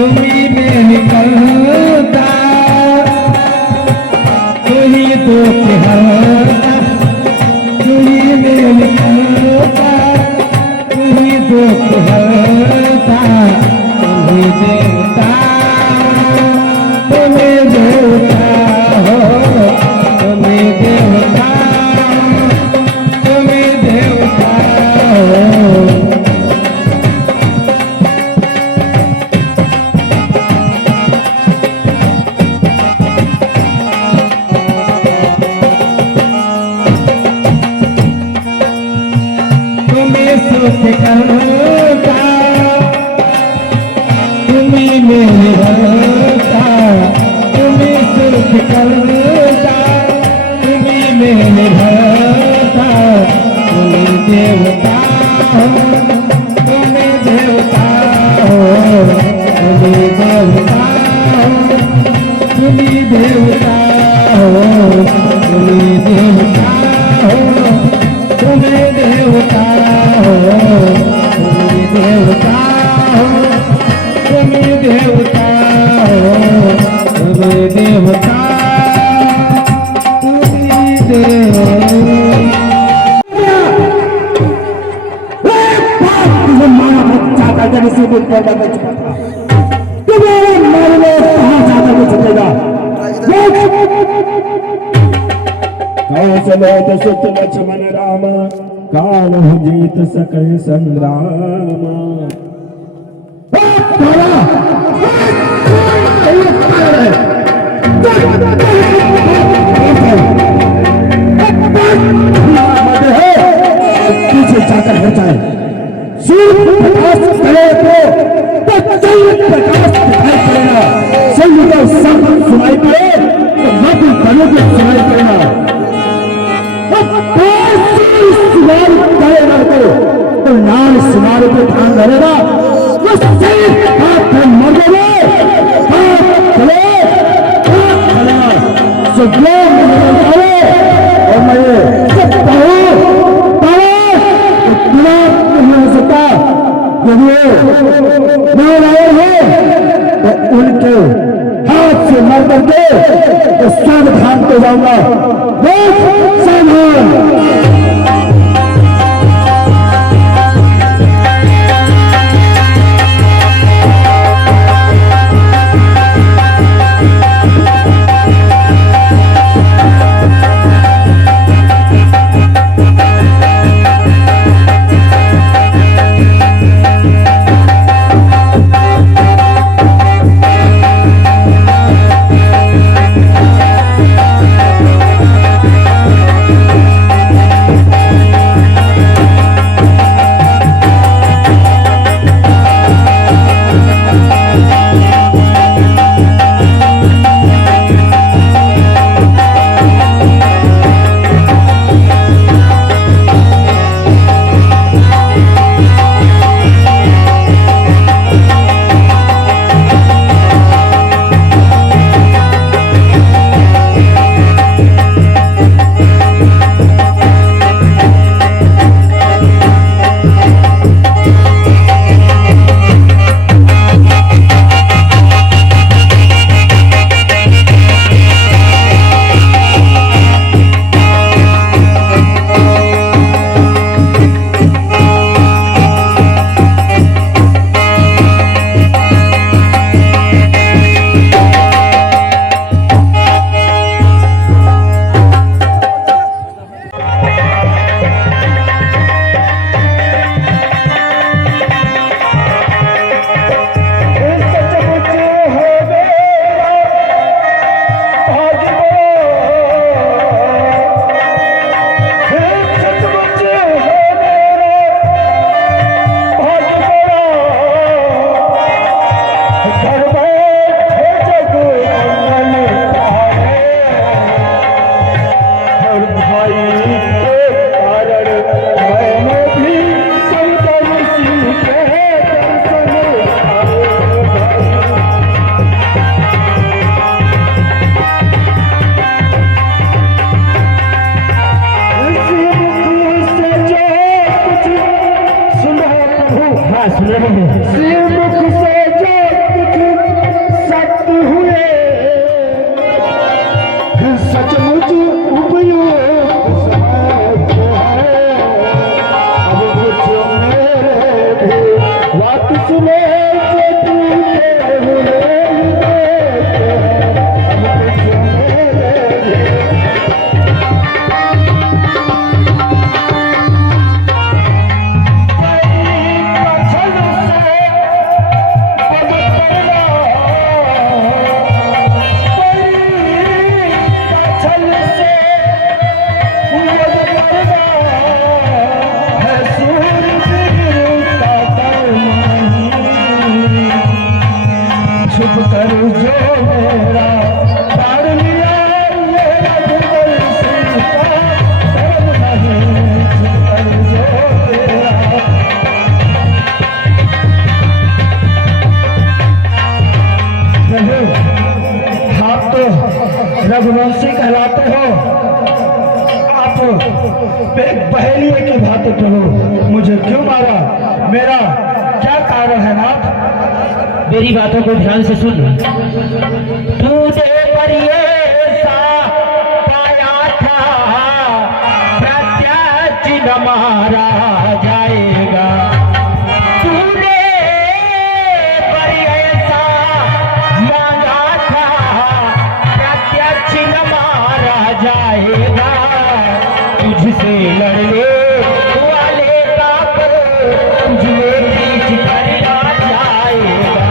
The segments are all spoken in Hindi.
तुम्ही में निकलता तुम्ही दुख हरता तुम्ही में निकलता तुम्ही दुख हरता तुम्ही देवता तुम्ही देवता हो तुम्ही देवता तुम्ही देवता हो सुख करता तुम्ही मेरे भरता तुम्ही सुख करता तुम्ही मेरे भरता तुम्ही देवता हो तुम्ही देवता हो तुम्ही देवता हो तुम्ही देवता हो तुम्ही देवता हो तुम्ही देवता हो तुम्ही देवता हो तुम्ही देवता हो तुम्ही देवता तुम्ही मारा चाहता जब इसे भी पैदा कर चुका था तुम्हें मारने कहाँ जाता भी चलेगा कौशलो दशरथ लक्ष्मण राम काल जीत सके संग्राम पीछे जाकर हो जाए सूर्य प्रकाश करे तो चंद्र प्रकाश दिखाई पड़ेगा शल्य का शब्द सुनाई पड़े तो मधु धनु को सुनाई पड़ेगा सुनार करेगा तो नाल सुनार को ध्यान रहेगा वो शरीर हाथ में मर गए हाथ चले सब लोग और मैं सब नहीं हो सकता यदि नहीं आए हैं तो उनके हाथ से मर करके तो सावधान को जाऊंगा सावधान श्रीमुख से जो कुछ फासले से टूटे हुए छुप कर जो मेरा तार लिया मेरा दिल सीता धर्म नहीं छुप कर जो मेरा आप तो रघुवंशी कहलाते हो। आप पहेली की बातें करो, मुझे क्यों मारा, मेरा क्या कारण है नाथ? मेरी बातों को ध्यान से सुन। तूने पर ये सा पाया था प्रत्यक्ष न मारा जाएगा। तूने पर ऐसा मांगा था प्रत्यक्ष न मारा जाएगा। तुझसे लड़ने वाले का पर तुझे बीच करना जाएगा।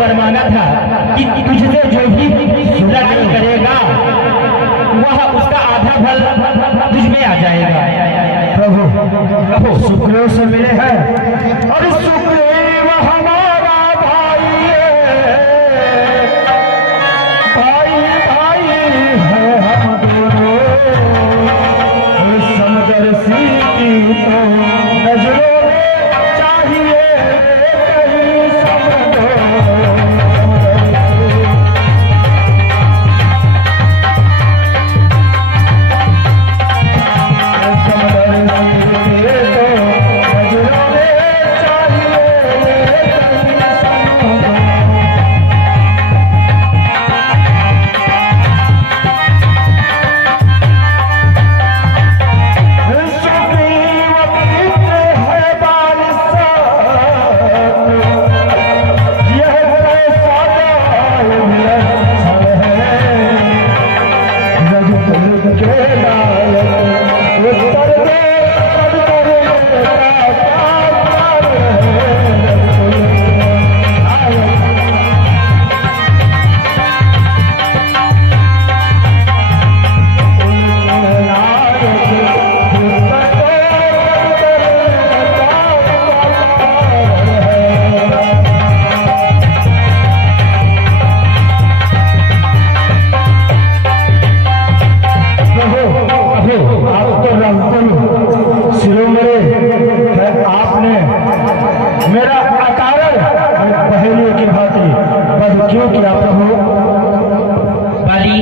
फरमाना था कि तुझसे जो भी लड़ाई करेगा वह उसका आधा फल तुझ में आ जाएगा। प्रभु सुग्रीव से मिले हैं और सुग्रीव हमारा भाई है, भाई भाई है हम दोनों। समदर्शी की तो नजरों में चाहिए कहीं समझो। मेरा अकारण पहेलियों की भांति बद क्यों किया प्रभु? बाली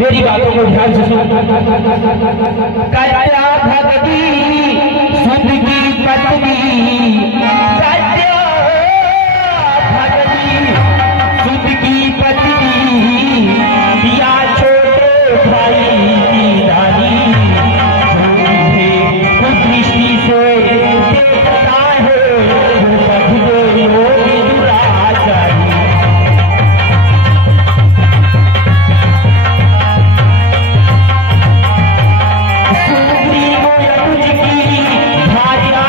मेरी बातों को ध्यान से सुन। कत्या भगती सुध की पत्नी, कत्या भगती सुध की पत्नी, या छोटे भाई की दानी, जो दृष्टि से देखता है भारिया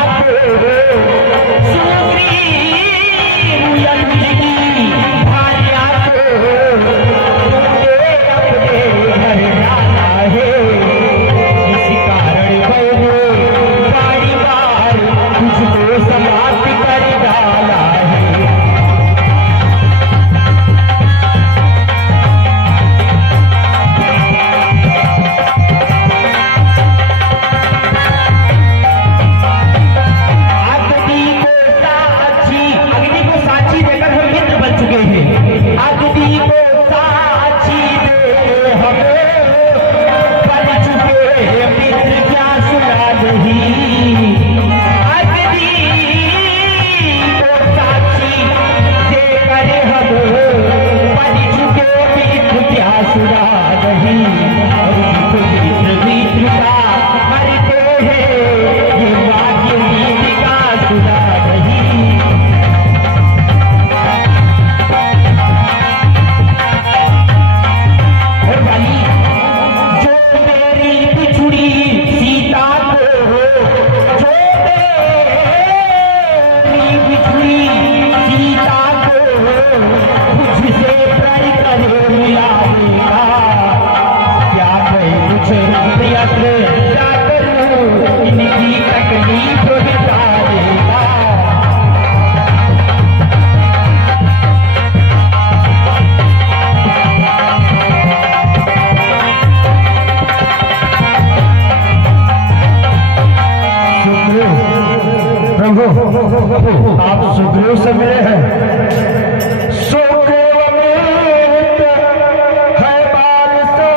से मिले हैं। शोक अमित है बारिशा,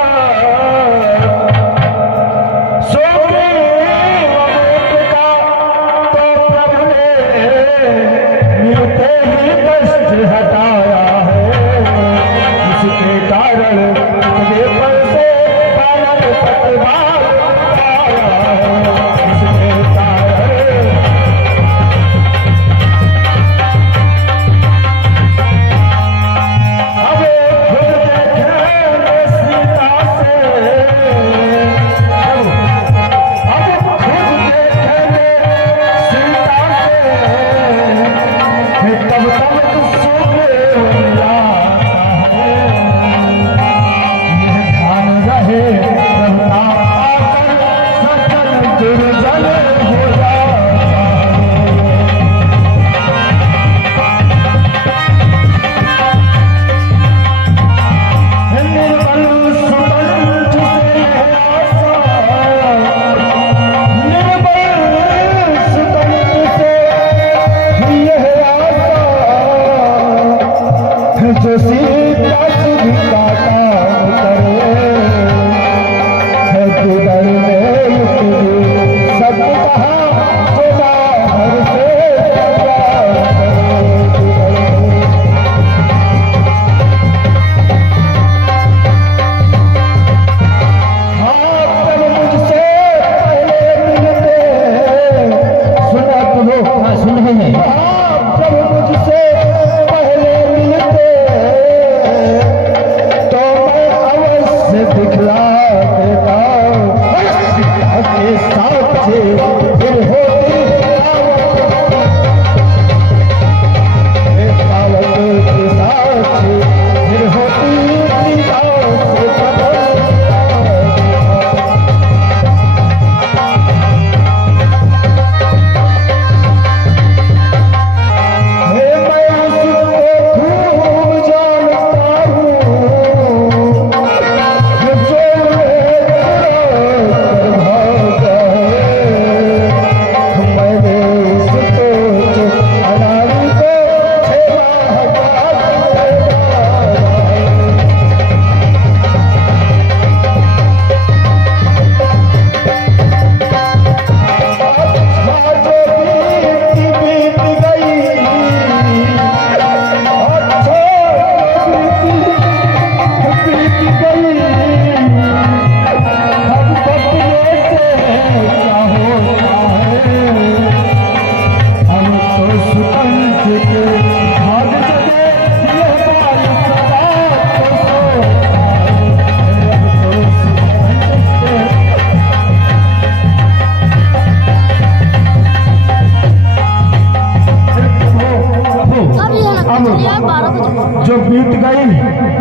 शोक अमित का तो प्रभु ने मिलते ही कष्ट हटाया है। इसके कारण तेरे पर से पालन पतवार आया है। इसके कारण अब खुद देखेंगे सीता से, अब खुद देखेंगे सीता से, तब तक सुख मिला है। यह ध्यान रहे रहता पाकर सजन दुर्जन हो जाता है। निर्बल सुबंध से आशा, निर्बल सुबंध से यह आशा, जो सीता सुध का काम करे, है किधर में युक्ति सब कहा जो बाहर से तकरार करे। हाँ तुम मुझसे पहले मिलते, सुना तुम हाँ, सुन रहे हैं। प्रभु मुझसे पहले मिलते तो मैं अवश्य दिखला देता सीता के साथ फिर होती दावत के साथ फिर होती सीता से खबर। हे मैं उसको खूब जानता हूँ, जो मेरे भाग है। मैंने उसको अनाड़ी को छेड़ा हटा अच्छा जो बीत गई, अच्छा बीत गई, अब बदले से क्या होता है। हम तो सुकंठ के भाग चले, ये बारिश रात को सोता है। अब तो सुकंठ के अब ये ना चलिए 12 बजे। जो बीत गई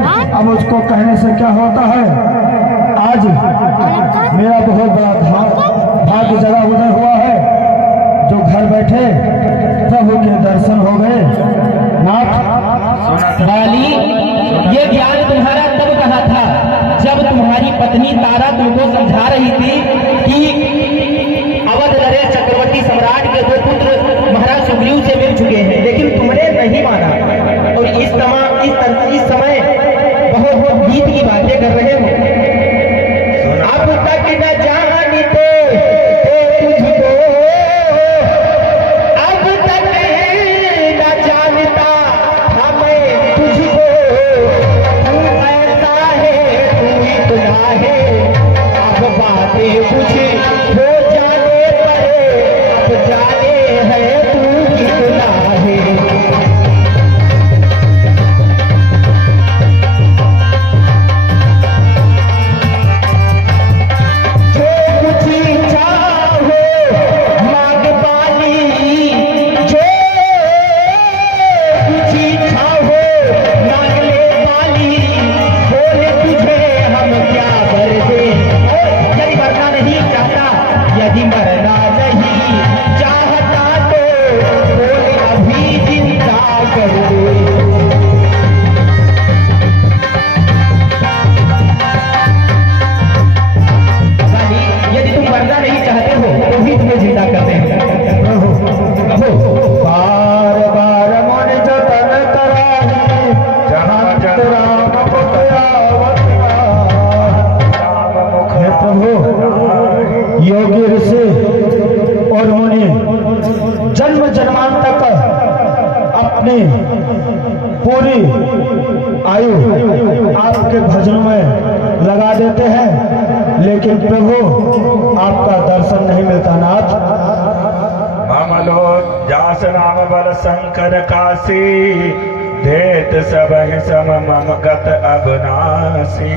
हाँ? अब उसको कहने से क्या होता है। आज मेरा बहुत बड़ा भाग्य जगा उदय हुआ है, जो घर बैठे प्रभु के दर्शन हो गए। नाथ बाली, ये ज्ञान तुम्हारा तब कहा था जब तुम्हारी पत्नी तारा तुमको समझा रही थी कि अवध नरेश चक्रवर्ती सम्राट के दो पुत्र महाराज सुग्रीव से मिल चुके हैं, लेकिन तुमने नहीं माना और इस समय बहुत गीत की बातें कर रहे हो। अब तक न जानते तुझको, अब तक पूरी आयु आपके भजनों में लगा देते हैं, लेकिन प्रभु आपका दर्शन नहीं मिलता नाथ। ममलो जास नाम बल शंकर काशी, देत सब सम मम गत अबनासी।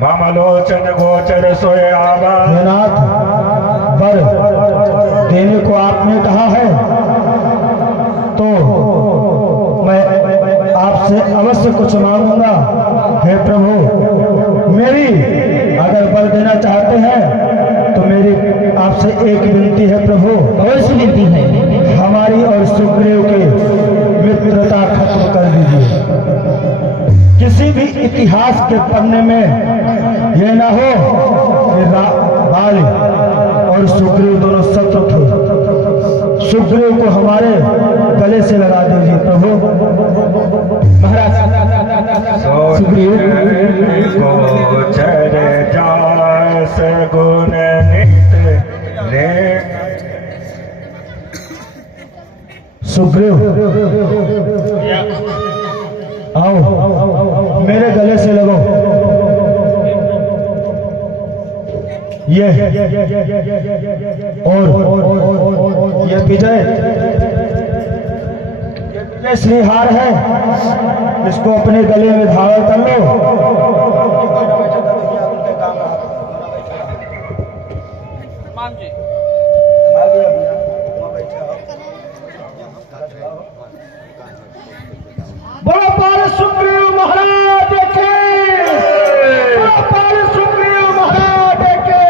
ममलोचन गोचर सोए आवा, हे नाथ, वर देने को आपने कहा है तो मैं आपसे अवश्य कुछ मांगूंगा। हे प्रभु, मेरी अगर वर देना चाहते हैं तो मेरी आपसे एक विनती है प्रभु। अवश्य विनती है। हमारी और सुग्रीव की मित्रता खत्म कर दीजिए। किसी भी इतिहास के पन्ने में यह ना हो कि बाली और सुग्रीव दोनों शत्रु थे। सुग्रीव को हमारे गले से लगा दीजिए प्रभु। महाराज सुग्रीव गोचर जास गुण नित ने। सुग्रीव आओ, मेरे गले से लगो। ये और ये विजय श्रीहार है, इसको अपने गले में धारण कर लो। बड़ा पाल सुग्रीव महाराज के, बड़ा पाल सुग्रीव महाराज के।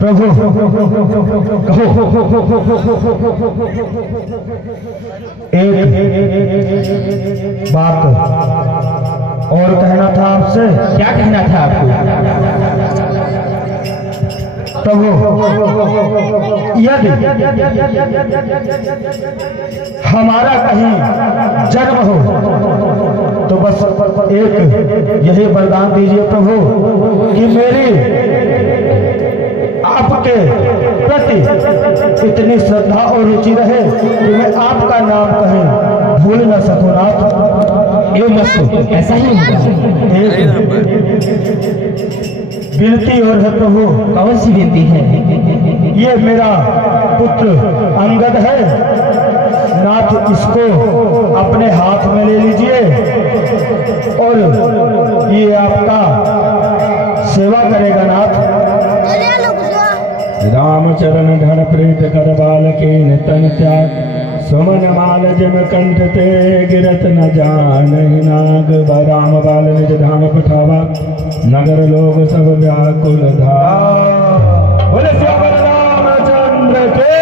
प्रभु एक बात और कहना था आपसे। क्या कहना था आपको? प्रभु, यदि हमारा कहीं जन्म हो तो बस एक यही वरदान दीजिए प्रभु कि मेरी आपके प्रति इतनी श्रद्धा और रुचि रहे कि मैं आपका नाम कहीं भूल न सकूं नाथ। ये मत ऐसा ही होगा। एक विनती और है प्रभु। कौन सी विनती है? ये मेरा पुत्र अंगद है नाथ, इसको अपने हाथ में ले लीजिए और ये आपका सेवा करेगा नाथ। रामचरण धन प्रीत कर बालके नितन त्याग, सुमन माल जिम कंठ ते गिरत न जान नाग। राम बाल निज धाम पठावा, नगर लोग सब व्याकुल धाम। बोले श्याम रामचंद्र के।